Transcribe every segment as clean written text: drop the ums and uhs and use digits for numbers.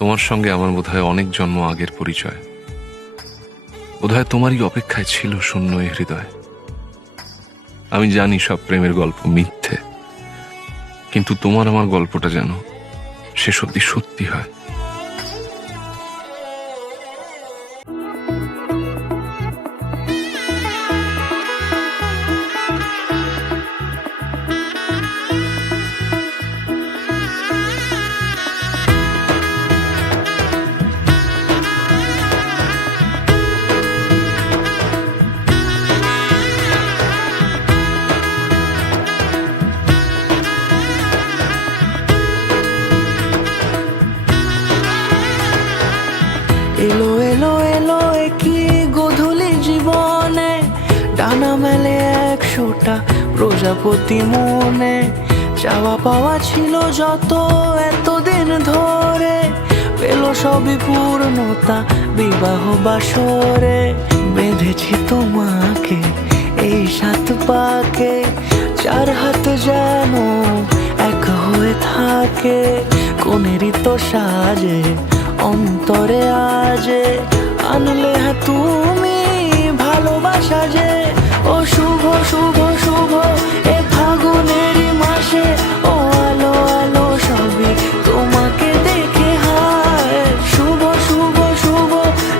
তোমার সঙ্গে আমার বোধহয় অনেক জন্ম আগের পরিচয়। বোধহয় তোমারই অপেক্ষায় ছিল শূন্য এ হৃদয়। আমি জানি সব প্রেমের গল্প মিথ্যে, কিন্তু তোমার আমার গল্পটা যেন সে সত্যি সত্যি হয়। এলো এলো এলো কি গোধূলি জীবনে, ডানা মেলে 100টা প্রজাপতি মনে। চাওয়া পাওয়া ছিল যত এতদিন ধরে, পেল সবই পূর্ণতা বিবাহ বাসরে। বেঁধেছি তোমাকে এই 7 পাকে, 4 হাত যেন এক হয়ে থাকে। কোনেরই তো সাজে অন্তরে আজে, আনলে হ্যাঁ তুমি ভালোবাসা যে। ও শুভ শুভ শুভ এ ফাগুনেরই মাসে, ও আলো আলো সবই তোমাকে দেখে হায়। শুভ শুভ শুভ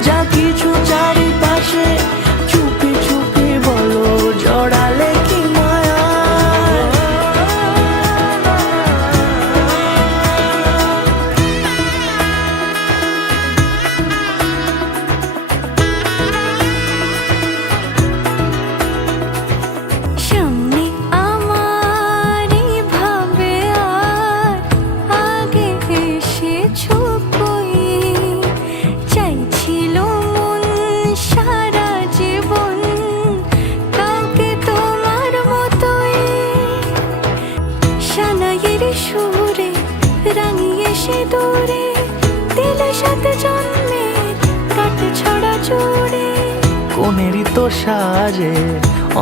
যা কিছু চারিপাশে, চুপি চুপি বলো জড়ালে কি মায়া। সামনে আমারই ভাবে আর আগে এসেছো কই, চাইছিল মন সারা জীবন কাউকে তোমার মতোই। সানাইয়ের সুরে রাঙিয়ে সে দূরে, দিলে 7 জন্মের কাট ছড়া জোড়ে। কোনেরই তো সাজে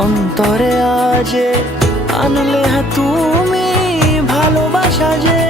অন্তরে আজে, আনলে হ্যাঁ তুমি ভালোবাসা যে।